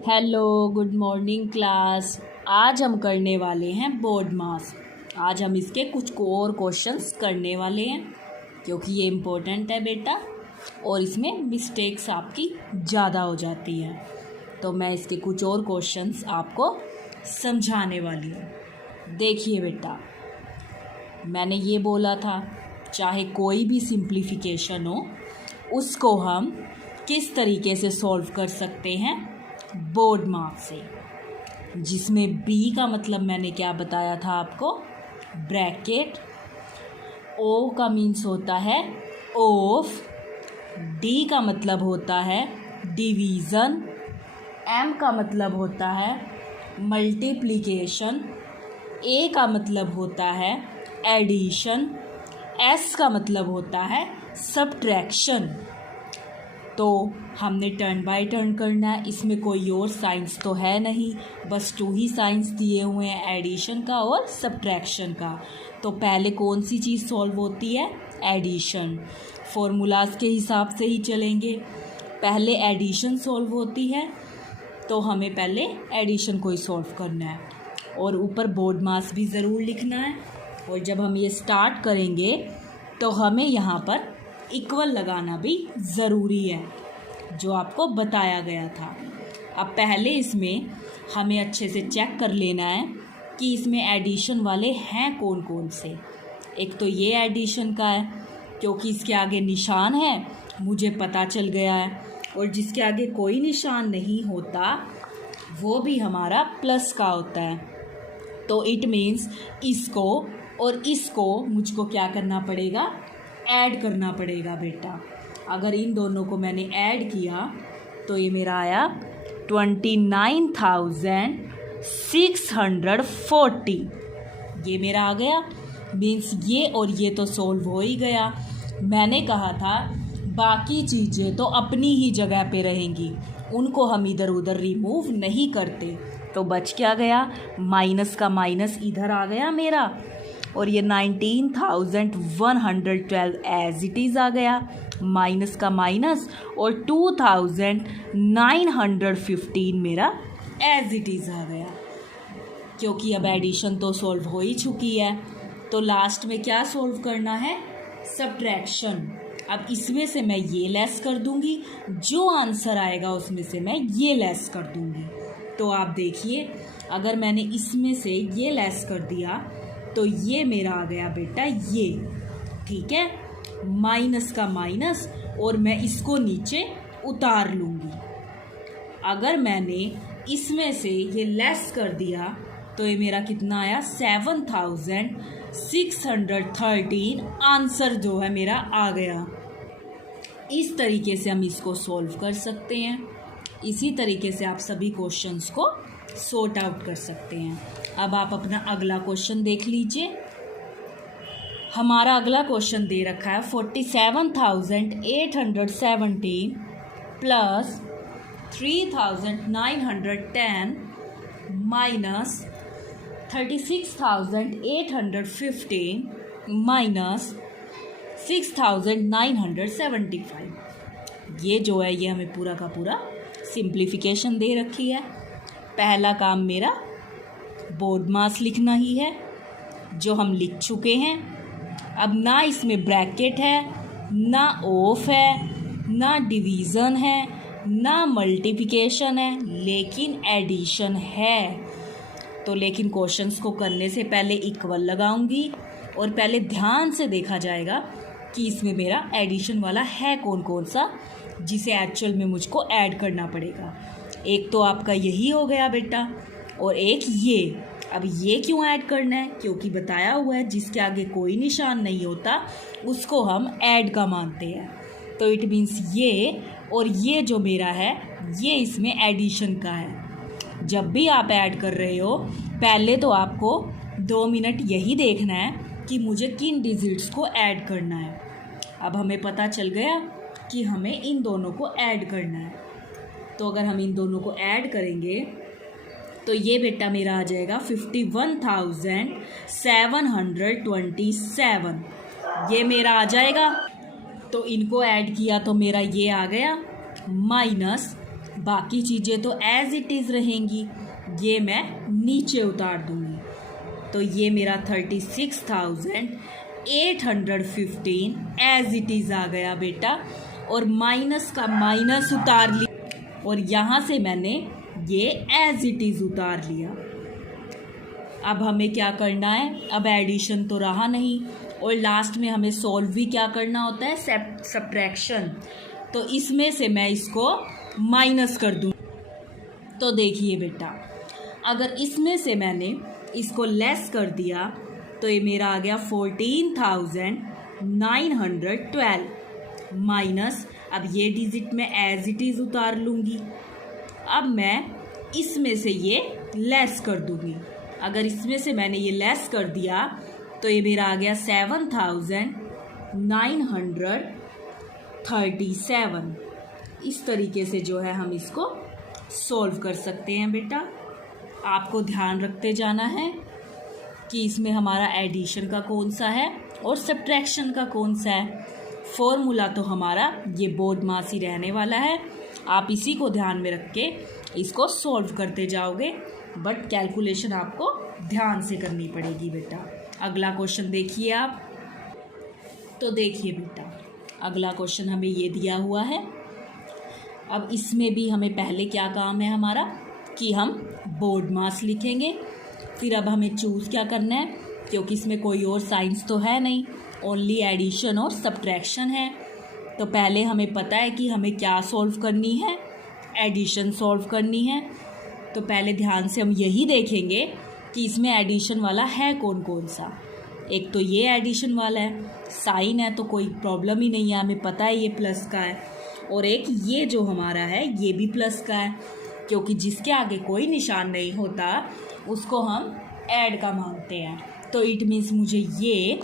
Hello, good morning class. आज हम करने वाले हैं बोर्ड मास। आज हम इसके कुछ और क्वेश्चंस करने वाले हैं क्योंकि ये इम्पोर्टेंट है बेटा, और इसमें मिस्टेक्स आपकी ज़्यादा हो जाती है। तो मैं इसके कुछ और क्वेश्चंस आपको समझाने वाली हूँ। देखिए बेटा, मैंने ये बोला था चाहे कोई भी सिंप्लीफिकेशन हो उसको हम किस तरीके से सॉल्व कर सकते हैं, बोर्ड मास से, जिसमें बी का मतलब मैंने क्या बताया था आपको, ब्रैकेट। ओ का मीन्स होता है ऑफ, डी का मतलब होता है डिवीज़न, एम का मतलब होता है मल्टीप्लिकेशन, ए का मतलब होता है एडिशन, एस का मतलब होता है सब्ट्रैक्शन। तो हमने टर्न बाय टर्न करना है, इसमें कोई और साइंस तो है नहीं, बस 2 ही साइंस दिए हुए हैं, एडिशन का और सब्ट्रैक्शन का। तो पहले कौन सी चीज़ सॉल्व होती है, एडिशन। फॉर्मूलाज के हिसाब से ही चलेंगे, पहले एडिशन सॉल्व होती है, तो हमें पहले एडिशन को ही सॉल्व करना है और ऊपर बोर्ड मास भी ज़रूर लिखना है। और जब हम ये स्टार्ट करेंगे तो हमें यहाँ पर इक्वल लगाना भी ज़रूरी है, जो आपको बताया गया था। अब पहले इसमें हमें अच्छे से चेक कर लेना है कि इसमें एडिशन वाले हैं कौन कौन से। एक तो ये एडिशन का है क्योंकि इसके आगे निशान है, मुझे पता चल गया है, और जिसके आगे कोई निशान नहीं होता वो भी हमारा प्लस का होता है। तो इट मीन्स इसको और इसको मुझको क्या करना पड़ेगा, ऐड करना पड़ेगा बेटा। अगर इन दोनों को मैंने ऐड किया तो ये मेरा आया 29,640, ये मेरा आ गया। मीन्स ये और ये तो सोल्व हो ही गया। मैंने कहा था बाकी चीज़ें तो अपनी ही जगह पे रहेंगी, उनको हम इधर उधर रिमूव नहीं करते। तो बच क्या गया, माइनस का माइनस इधर आ गया मेरा, और ये 19,112 एज इट इज़ आ गया, माइनस का माइनस, और 2,915 मेरा एज इट इज़ आ गया। क्योंकि अब एडिशन तो सॉल्व हो ही चुकी है, तो लास्ट में क्या सॉल्व करना है, सब्ट्रैक्शन। अब इसमें से मैं ये लेस कर दूंगी, जो आंसर आएगा उसमें से मैं ये लेस कर दूंगी। तो आप देखिए, अगर मैंने इसमें से ये लेस कर दिया तो ये मेरा आ गया बेटा ये, ठीक है, माइनस का माइनस, और मैं इसको नीचे उतार लूँगी। अगर मैंने इसमें से ये लेस कर दिया तो ये मेरा कितना आया, 7,613 आंसर जो है मेरा आ गया। इस तरीके से हम इसको सॉल्व कर सकते हैं। इसी तरीके से आप सभी क्वेश्चंस को सॉर्ट आउट कर सकते हैं। अब आप अपना अगला क्वेश्चन देख लीजिए। हमारा अगला क्वेश्चन दे रखा है 47,817 प्लस 3,910 माइनस 36,815 माइनस 6,975। ये जो है ये हमें पूरा का पूरा सिंप्लीफिकेशन दे रखी है। पहला काम मेरा बोर्ड मास लिखना ही है, जो हम लिख चुके हैं। अब ना इसमें ब्रैकेट है, ना ऑफ है, ना डिवीज़न है, ना मल्टीप्लिकेशन है, लेकिन एडिशन है। तो लेकिन क्वेश्चंस को करने से पहले इक्वल लगाऊंगी और पहले ध्यान से देखा जाएगा कि इसमें मेरा एडिशन वाला है कौन कौन सा, जिसे एक्चुअल में मुझको ऐड करना पड़ेगा। एक तो आपका यही हो गया बेटा, और एक ये। अब ये क्यों ऐड करना है, क्योंकि बताया हुआ है जिसके आगे कोई निशान नहीं होता उसको हम ऐड का मानते हैं। तो इट मीन्स ये और ये जो मेरा है ये इसमें एडिशन का है। जब भी आप ऐड कर रहे हो पहले तो आपको 2 मिनट यही देखना है कि मुझे किन डिजिट्स को ऐड करना है। अब हमें पता चल गया कि हमें इन दोनों को ऐड करना है। तो अगर हम इन दोनों को ऐड करेंगे तो ये बेटा मेरा आ जाएगा 51,727, ये मेरा आ जाएगा। तो इनको ऐड किया तो मेरा ये आ गया माइनस बाकी चीज़ें तो एज इट इज़ रहेंगी, ये मैं नीचे उतार दूंगी। तो ये मेरा 36,815 एज इट इज़ आ गया बेटा, और माइनस का माइनस उतार लिया, और यहाँ से मैंने ये एज इट इज़ उतार लिया। अब हमें क्या करना है, अब एडिशन तो रहा नहीं, और लास्ट में हमें सॉल्व भी क्या करना होता है, सब्ट्रैक्शन। तो इसमें से मैं इसको माइनस कर दूँ। तो देखिए बेटा, अगर इसमें से मैंने इसको लेस कर दिया तो ये मेरा आ गया 14,912 माइनस, अब ये डिजिट में एज इट इज़ उतार लूँगी। अब मैं इसमें से ये लेस कर दूँगी। अगर इसमें से मैंने ये लेस कर दिया तो ये मेरा आ गया 7,937। इस तरीके से जो है हम इसको सॉल्व कर सकते हैं बेटा। आपको ध्यान रखते जाना है कि इसमें हमारा एडिशन का कौन सा है और सब्ट्रैक्शन का कौन सा है। फॉर्मूला तो हमारा ये बोर्ड मास ही रहने वाला है, आप इसी को ध्यान में रख के इसको सॉल्व करते जाओगे, बट कैलकुलेशन आपको ध्यान से करनी पड़ेगी बेटा। अगला क्वेश्चन देखिए आप। तो देखिए बेटा, अगला क्वेश्चन हमें ये दिया हुआ है। अब इसमें भी हमें पहले क्या काम है हमारा कि हम बोर्ड मास लिखेंगे। फिर अब हमें चूज़ क्या करना है, क्योंकि इसमें कोई और साइंस तो है नहीं, ओनली एडिशन और सब्ट्रैक्शन है। तो पहले हमें पता है कि हमें क्या सॉल्व करनी है, एडिशन सॉल्व करनी है। तो पहले ध्यान से हम यही देखेंगे कि इसमें एडिशन वाला है कौन कौन सा। एक तो ये एडिशन वाला है, साइन है तो कोई प्रॉब्लम ही नहीं है, हमें पता है ये प्लस का है। और एक ये जो हमारा है ये भी प्लस का है, क्योंकि जिसके आगे कोई निशान नहीं होता उसको हम ऐड का मानते हैं। तो इट मीन्स मुझे ये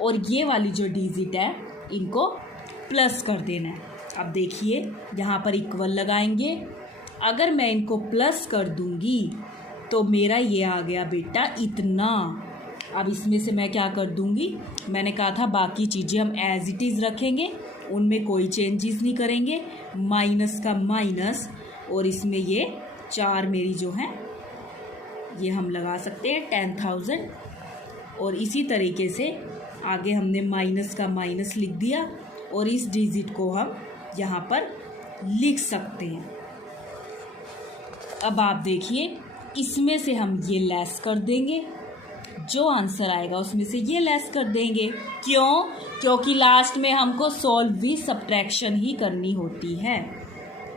और ये वाली जो डिजिट है इनको प्लस कर देना है। अब देखिए यहाँ पर इक्वल लगाएंगे, अगर मैं इनको प्लस कर दूंगी तो मेरा ये आ गया बेटा इतना। अब इसमें से मैं क्या कर दूंगी, मैंने कहा था बाकी चीज़ें हम एज इट इज़ रखेंगे, उनमें कोई चेंजेस नहीं करेंगे। माइनस का माइनस, और इसमें ये 4 मेरी जो है ये हम लगा सकते हैं 10,000। और इसी तरीके से आगे हमने माइनस का माइनस लिख दिया, और इस डिजिट को हम यहाँ पर लिख सकते हैं। अब आप देखिए, इसमें से हम ये लेस कर देंगे, जो आंसर आएगा उसमें से ये लेस कर देंगे। क्यों? क्योंकि लास्ट में हमको सॉल्व भी सब्ट्रैक्शन ही करनी होती है।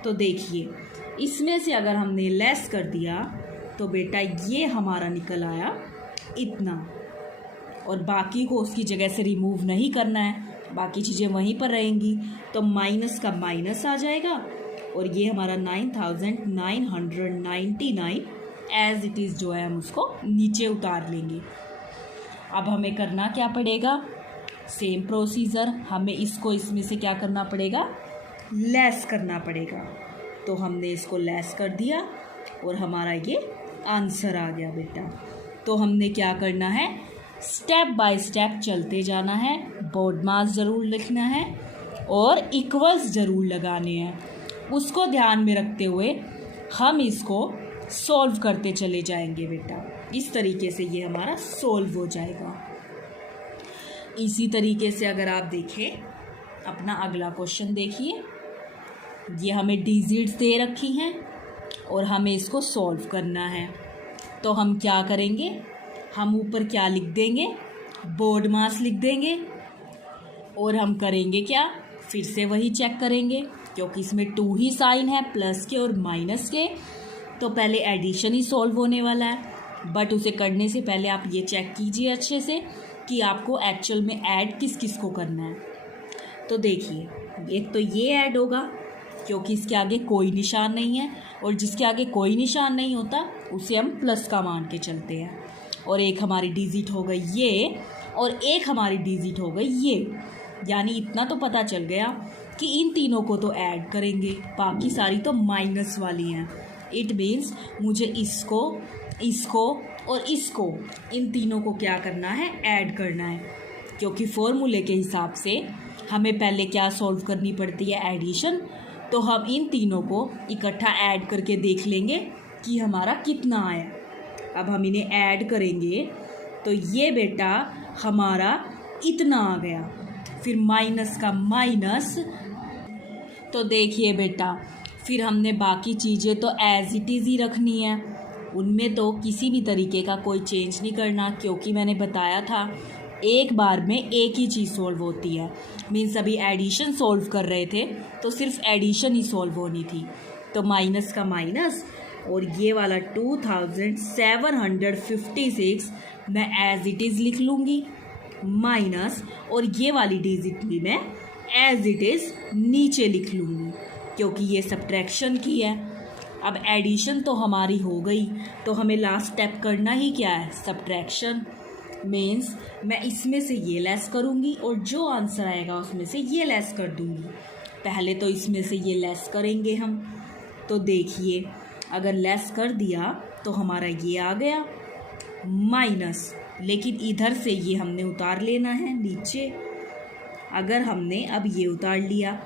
तो देखिए, इसमें से अगर हमने लेस कर दिया तो बेटा ये हमारा निकल आया इतना, और बाकी को उसकी जगह से रिमूव नहीं करना है, बाकी चीज़ें वहीं पर रहेंगी। तो माइनस का माइनस आ जाएगा, और ये हमारा 9,999 एज इट इज़ जो है हम उसको नीचे उतार लेंगे। अब हमें करना क्या पड़ेगा, सेम प्रोसीजर, हमें इसको इसमें से क्या करना पड़ेगा, लेस करना पड़ेगा। तो हमने इसको लेस कर दिया और हमारा ये आंसर आ गया बेटा। तो हमने क्या करना है, स्टेप बाय स्टेप चलते जाना है, बोर्ड मास ज़रूर लिखना है और इक्वल्स ज़रूर लगाने हैं। उसको ध्यान में रखते हुए हम इसको सॉल्व करते चले जाएंगे बेटा। इस तरीके से ये हमारा सॉल्व हो जाएगा। इसी तरीके से अगर आप देखें अपना अगला क्वेश्चन देखिए, ये हमें डिजिट्स दे रखी हैं और हमें इसको सॉल्व करना है। तो हम क्या करेंगे, हम ऊपर क्या लिख देंगे, बोर्ड मास लिख देंगे, और हम करेंगे क्या, फिर से वही चेक करेंगे, क्योंकि इसमें 2 ही साइन है, प्लस के और माइनस के। तो पहले एडिशन ही सॉल्व होने वाला है, बट उसे करने से पहले आप ये चेक कीजिए अच्छे से कि आपको एक्चुअल में ऐड किस किस को करना है। तो देखिए, एक तो ये ऐड होगा क्योंकि इसके आगे कोई निशान नहीं है, और जिसके आगे कोई निशान नहीं होता उसे हम प्लस का मान के चलते हैं। और एक हमारी डिजिट हो गई ये, और एक हमारी डिजिट हो गई ये, यानी इतना तो पता चल गया कि इन तीनों को तो ऐड करेंगे, बाकी सारी तो माइनस वाली हैं। इट मीन्स मुझे इसको, इसको और इसको, इन तीनों को क्या करना है, ऐड करना है, क्योंकि फॉर्मूले के हिसाब से हमें पहले क्या सॉल्व करनी पड़ती है, एडिशन, तो हम इन तीनों को इकट्ठा ऐड करके देख लेंगे कि हमारा कितना आया। अब हम इन्हें ऐड करेंगे तो ये बेटा हमारा इतना आ गया, फिर माइनस का माइनस। तो देखिए बेटा, फिर हमने बाकी चीज़ें तो एज इट इज़ ही रखनी है, उनमें तो किसी भी तरीके का कोई चेंज नहीं करना, क्योंकि मैंने बताया था एक बार में एक ही चीज़ सॉल्व होती है। मीन्स अभी एडिशन सॉल्व कर रहे थे तो सिर्फ एडिशन ही सॉल्व होनी थी। तो माइनस का माइनस और ये वाला 2756 मैं एज इट इज़ लिख लूँगी, माइनस और ये वाली डिजिट भी मैं एज इट इज़ नीचे लिख लूँगी, क्योंकि ये सब्ट्रैक्शन की है। अब एडिशन तो हमारी हो गई, तो हमें लास्ट स्टेप करना ही क्या है, सब्ट्रैक्शन। मीन्स मैं इसमें से ये लेस करूँगी और जो आंसर आएगा उसमें से ये लेस कर दूँगी। पहले तो इसमें से ये लेस करेंगे हम। तो देखिए, अगर लेस कर दिया तो हमारा ये आ गया माइनस, लेकिन इधर से ये हमने उतार लेना है नीचे। अगर हमने अब ये उतार लिया,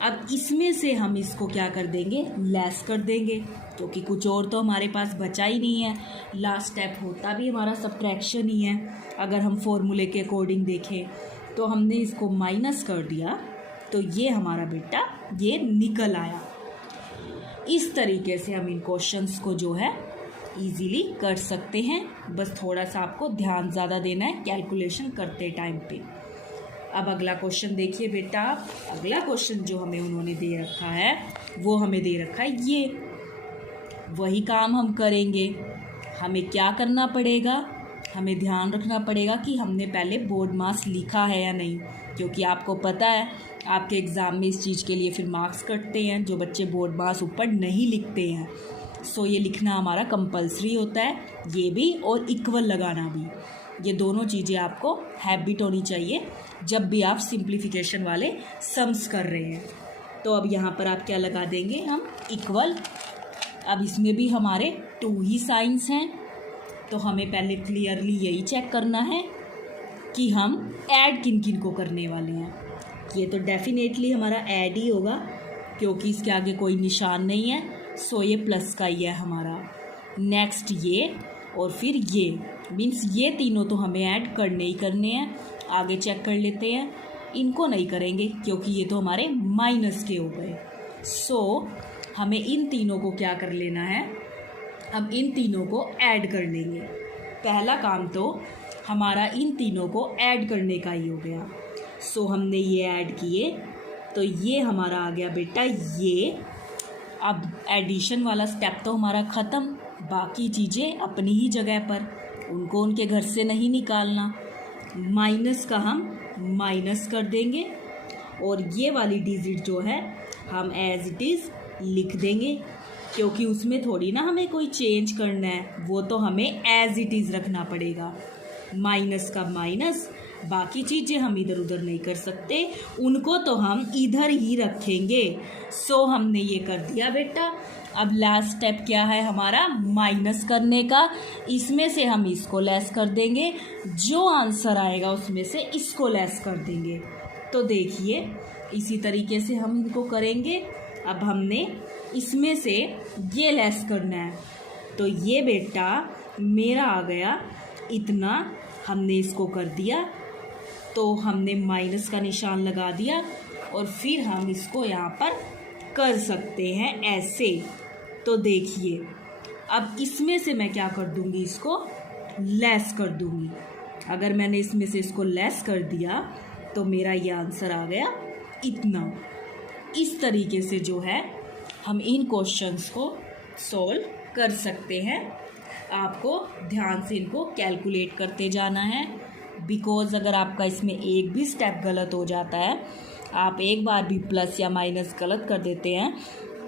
अब इसमें से हम इसको क्या कर देंगे, लेस कर देंगे, क्योंकि कुछ और तो हमारे पास बचा ही नहीं है। लास्ट स्टेप होता भी हमारा सब्ट्रैक्शन ही है। अगर हम फॉर्मूले के अकॉर्डिंग देखें तो हमने इसको माइनस कर दिया तो ये हमारा बेटा ये निकल आया। इस तरीके से हम इन क्वेश्चंस को जो है इजीली कर सकते हैं। बस थोड़ा सा आपको ध्यान ज़्यादा देना है कैलकुलेशन करते टाइम पे। अब अगला क्वेश्चन देखिए बेटा। अगला क्वेश्चन जो हमें उन्होंने दे रखा है वो हमें दे रखा है ये, वही काम हम करेंगे। हमें क्या करना पड़ेगा, हमें ध्यान रखना पड़ेगा कि हमने पहले बोर्ड मास लिखा है या नहीं, क्योंकि आपको पता है आपके एग्ज़ाम में इस चीज़ के लिए फिर मार्क्स कटते हैं जो बच्चे बोर्ड मास ऊपर नहीं लिखते हैं। सो ये लिखना हमारा कंपलसरी होता है, ये भी और इक्वल लगाना भी। ये दोनों चीज़ें आपको हैबिट होनी चाहिए जब भी आप सिंप्लीफिकेशन वाले सम्स कर रहे हैं। तो अब यहाँ पर आप क्या लगा देंगे, हम इक्वल। अब इसमें भी हमारे 2 ही साइंस हैं, तो हमें पहले क्लियरली यही चेक करना है कि हम ऐड किन किन को करने वाले हैं। ये तो डेफिनेटली हमारा ऐड ही होगा, क्योंकि इसके आगे कोई निशान नहीं है, सो ये प्लस का ही है हमारा। नेक्स्ट ये और फिर ये, मीन्स ये तीनों तो हमें ऐड करने ही करने हैं। आगे चेक कर लेते हैं, इनको नहीं करेंगे क्योंकि ये तो हमारे माइनस के हो गए। सो हमें इन तीनों को क्या कर लेना है, अब इन तीनों को ऐड कर लेंगे। पहला काम तो हमारा इन तीनों को ऐड करने का ही हो गया। सो हमने ये ऐड किए तो ये हमारा आ गया बेटा ये। अब एडिशन वाला स्टेप तो हमारा ख़त्म, बाकी चीज़ें अपनी ही जगह पर, उनको उनके घर से नहीं निकालना। माइनस का हम माइनस कर देंगे और ये वाली डिजिट जो है हम एज इट इज़ लिख देंगे, क्योंकि उसमें थोड़ी ना हमें कोई चेंज करना है, वो तो हमें एज इट इज़ रखना पड़ेगा। माइनस का माइनस, बाकी चीज़ें हम इधर उधर नहीं कर सकते, उनको तो हम इधर ही रखेंगे। सो हमने ये कर दिया बेटा। अब लास्ट स्टेप क्या है हमारा, माइनस करने का। इसमें से हम इसको लेस कर देंगे, जो आंसर आएगा उसमें से इसको लेस कर देंगे। तो देखिए इसी तरीके से हम इनको करेंगे। अब हमने इसमें से ये लेस करना है, तो ये बेटा मेरा आ गया इतना। हमने इसको कर दिया तो हमने माइनस का निशान लगा दिया और फिर हम इसको यहाँ पर कर सकते हैं ऐसे। तो देखिए अब इसमें से मैं क्या कर दूँगी, इसको लेस कर दूँगी। अगर मैंने इसमें से इसको लेस कर दिया तो मेरा ये आंसर आ गया इतना। इस तरीके से जो है हम इन क्वेश्चंस को सॉल्व कर सकते हैं। आपको ध्यान से इनको कैलकुलेट करते जाना है, बिकॉज़ अगर आपका इसमें एक भी स्टेप गलत हो जाता है, आप एक बार भी प्लस या माइनस गलत कर देते हैं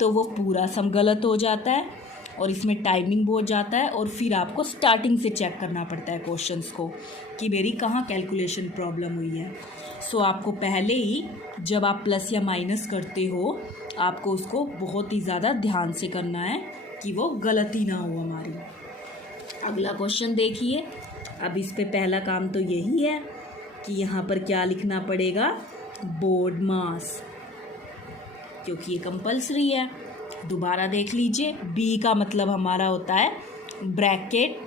तो वो पूरा सम गलत हो जाता है और इसमें टाइमिंग बहुत जाता है और फिर आपको स्टार्टिंग से चेक करना पड़ता है क्वेश्चंस को कि मेरी कहाँ कैलकुलेशन प्रॉब्लम हुई है। सो आपको पहले ही जब आप प्लस या माइनस करते हो आपको उसको बहुत ही ज़्यादा ध्यान से करना है कि वो गलती ना हो हमारी। अगला क्वेश्चन देखिए। अब इस पे पहला काम तो यही है कि यहाँ पर क्या लिखना पड़ेगा, बोर्ड मास, क्योंकि ये कंपलसरी है। दोबारा देख लीजिए, बी का मतलब हमारा होता है ब्रैकेट,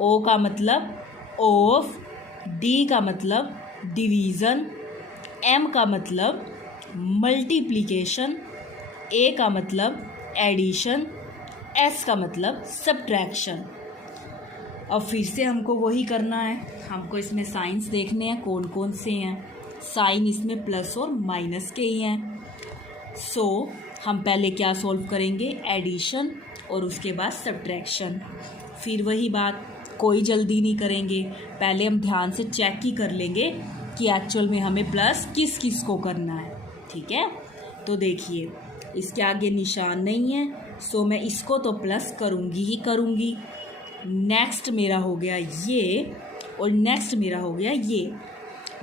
ओ का मतलब ऑफ, डी का मतलब डिवीज़न, एम का मतलब मल्टीप्लिकेशन, ए का मतलब एडिशन, एस का मतलब सब्ट्रैक्शन। अब फिर से हमको वही करना है, हमको इसमें साइंस देखने हैं कौन कौन से हैं। साइन इसमें प्लस और माइनस के ही हैं। सो हम पहले क्या सॉल्व करेंगे, एडिशन और उसके बाद सब्ट्रैक्शन। फिर वही बात, कोई जल्दी नहीं करेंगे, पहले हम ध्यान से चेक ही कर लेंगे कि एक्चुअल में हमें प्लस किस किस को करना है। ठीक है, तो देखिए इसके आगे निशान नहीं है, सो मैं इसको तो प्लस करूँगी ही करूँगी। नेक्स्ट मेरा हो गया ये और नेक्स्ट मेरा हो गया ये।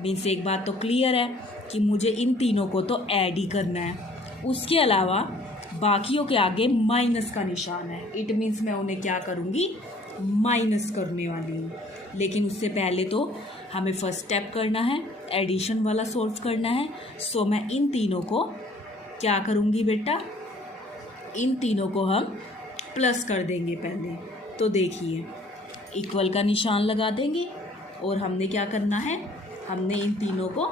मीन्स एक बात तो क्लियर है कि मुझे इन तीनों को तो ऐड ही करना है। उसके अलावा बाकियों के आगे माइनस का निशान है, इट मीन्स मैं उन्हें क्या करूँगी, माइनस करने वाली हूँ। लेकिन उससे पहले तो हमें फर्स्ट स्टेप करना है, एडिशन वाला सॉल्व करना है। सो मैं इन तीनों को क्या करूँगी बेटा, इन तीनों को हम प्लस कर देंगे पहले। तो देखिए इक्वल का निशान लगा देंगे और हमने क्या करना है, हमने इन तीनों को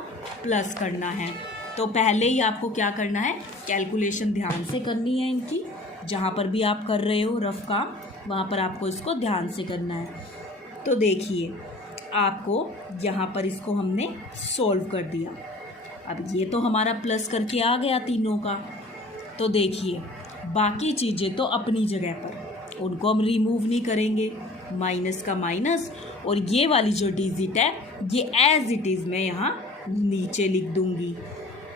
प्लस करना है। तो पहले ही आपको क्या करना है, कैलकुलेशन ध्यान से करनी है इनकी। जहाँ पर भी आप कर रहे हो रफ काम, वहाँ पर आपको इसको ध्यान से करना है। तो देखिए आपको यहाँ पर इसको हमने सॉल्व कर दिया। अब ये तो हमारा प्लस करके आ गया तीनों का। तो देखिए बाकी चीज़ें तो अपनी जगह पर, उनको हम रिमूव नहीं करेंगे। माइनस का माइनस और ये वाली जो डिजिट है ये एज इट इज़ मैं यहाँ नीचे लिख दूँगी।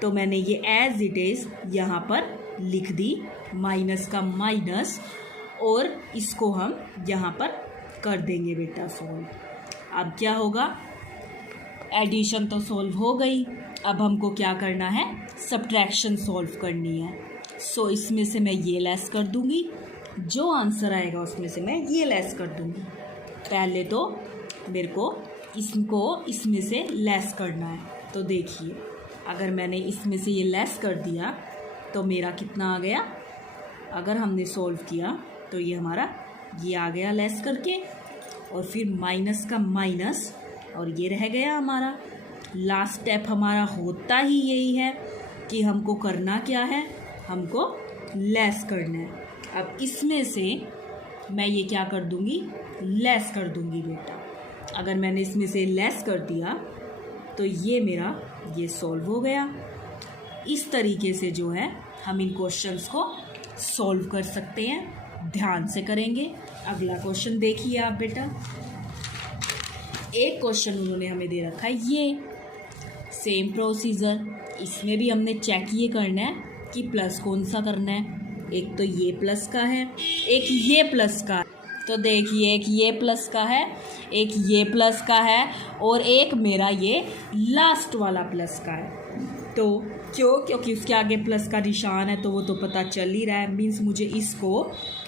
तो मैंने ये एज इट इज़ यहाँ पर लिख दी, माइनस का माइनस, और इसको हम यहाँ पर कर देंगे बेटा सॉल्व। अब क्या होगा, एडिशन तो सॉल्व हो गई, अब हमको क्या करना है, सब्ट्रैक्शन सॉल्व करनी है। सो इसमें से मैं ये लेस कर दूँगी, जो आंसर आएगा उसमें से मैं ये लेस कर दूँगी। पहले तो मेरे को इसको इसमें से लेस करना है। तो देखिए अगर मैंने इसमें से ये लेस कर दिया तो मेरा कितना आ गया, अगर हमने सॉल्व किया तो ये हमारा ये आ गया लेस करके, और फिर माइनस का माइनस, और ये रह गया हमारा। लास्ट स्टेप हमारा होता ही यही है कि हमको करना क्या है, हमको लेस करना है। अब इसमें से मैं ये क्या कर दूँगी, लेस कर दूँगी बेटा। अगर मैंने इसमें से लेस कर दिया तो ये मेरा ये सॉल्व हो गया। इस तरीके से जो है हम इन क्वेश्चंस को सॉल्व कर सकते हैं, ध्यान से करेंगे। अगला क्वेश्चन देखिए आप बेटा, एक क्वेश्चन उन्होंने हमें दे रखा है ये सेम प्रोसीजर। इसमें भी हमने चेक ये करना है कि प्लस कौन सा करना है। एक तो ये प्लस का है, एक ये प्लस का है। तो देखिए एक ये प्लस का है, एक ये प्लस का है, और एक मेरा ये लास्ट वाला प्लस का है। तो क्योंकि उसके आगे प्लस का निशान है तो वो तो पता चल ही रहा है, मीन्स मुझे इसको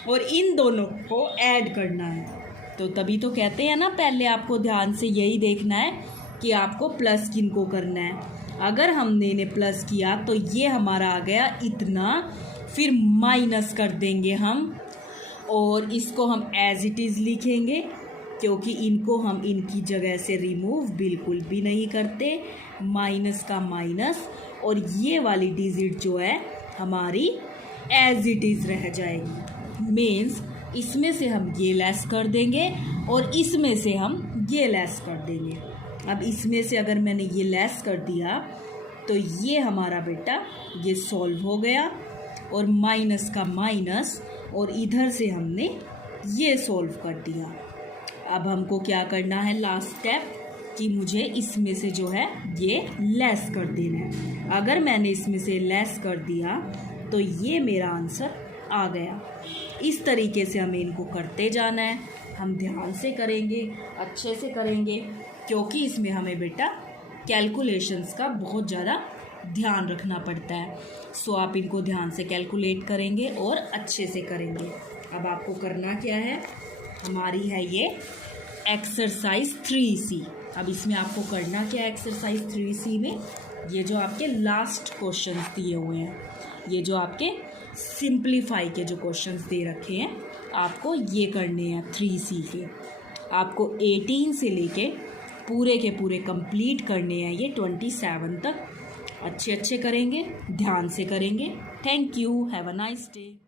और इन दोनों को ऐड करना है। तो तभी तो कहते हैं ना, पहले आपको ध्यान से यही देखना है कि आपको प्लस किन को करना है। अगर हमने इन्हें प्लस किया तो ये हमारा आ गया इतना, फिर माइनस कर देंगे हम, और इसको हम एज इट इज़ लिखेंगे क्योंकि इनको हम इनकी जगह से रिमूव बिल्कुल भी नहीं करते। माइनस का माइनस, और ये वाली डिजिट जो है हमारी एज इट इज़ रह जाएगी। मीन्स इसमें से हम ये लेस कर देंगे और इसमें से हम ये लेस कर देंगे। अब इसमें से अगर मैंने ये लेस कर दिया तो ये हमारा बेटा ये सॉल्व हो गया, और माइनस का माइनस, और इधर से हमने ये सॉल्व कर दिया। अब हमको क्या करना है, लास्ट स्टेप, कि मुझे इसमें से जो है ये लेस कर देना है। अगर मैंने इसमें से लेस कर दिया तो ये मेरा आंसर आ गया। इस तरीके से हमें इनको करते जाना है। हम ध्यान से करेंगे, अच्छे से करेंगे, क्योंकि इसमें हमें बेटा कैलकुलेशंस का बहुत ज़्यादा ध्यान रखना पड़ता है। सो आप इनको ध्यान से कैलकुलेट करेंगे और अच्छे से करेंगे। अब आपको करना क्या है, हमारी है ये एक्सरसाइज 3C। अब इसमें आपको करना क्या है, एक्सरसाइज 3C में ये जो आपके लास्ट क्वेश्चन दिए हुए हैं, ये जो आपके सिंप्लीफाई के जो क्वेश्चंस दे रखे हैं आपको ये करने हैं 3C के। आपको 18 से लेके पूरे के पूरे कंप्लीट करने हैं ये 27 तक। अच्छे करेंगे, ध्यान से करेंगे। Thank you, have a nice day.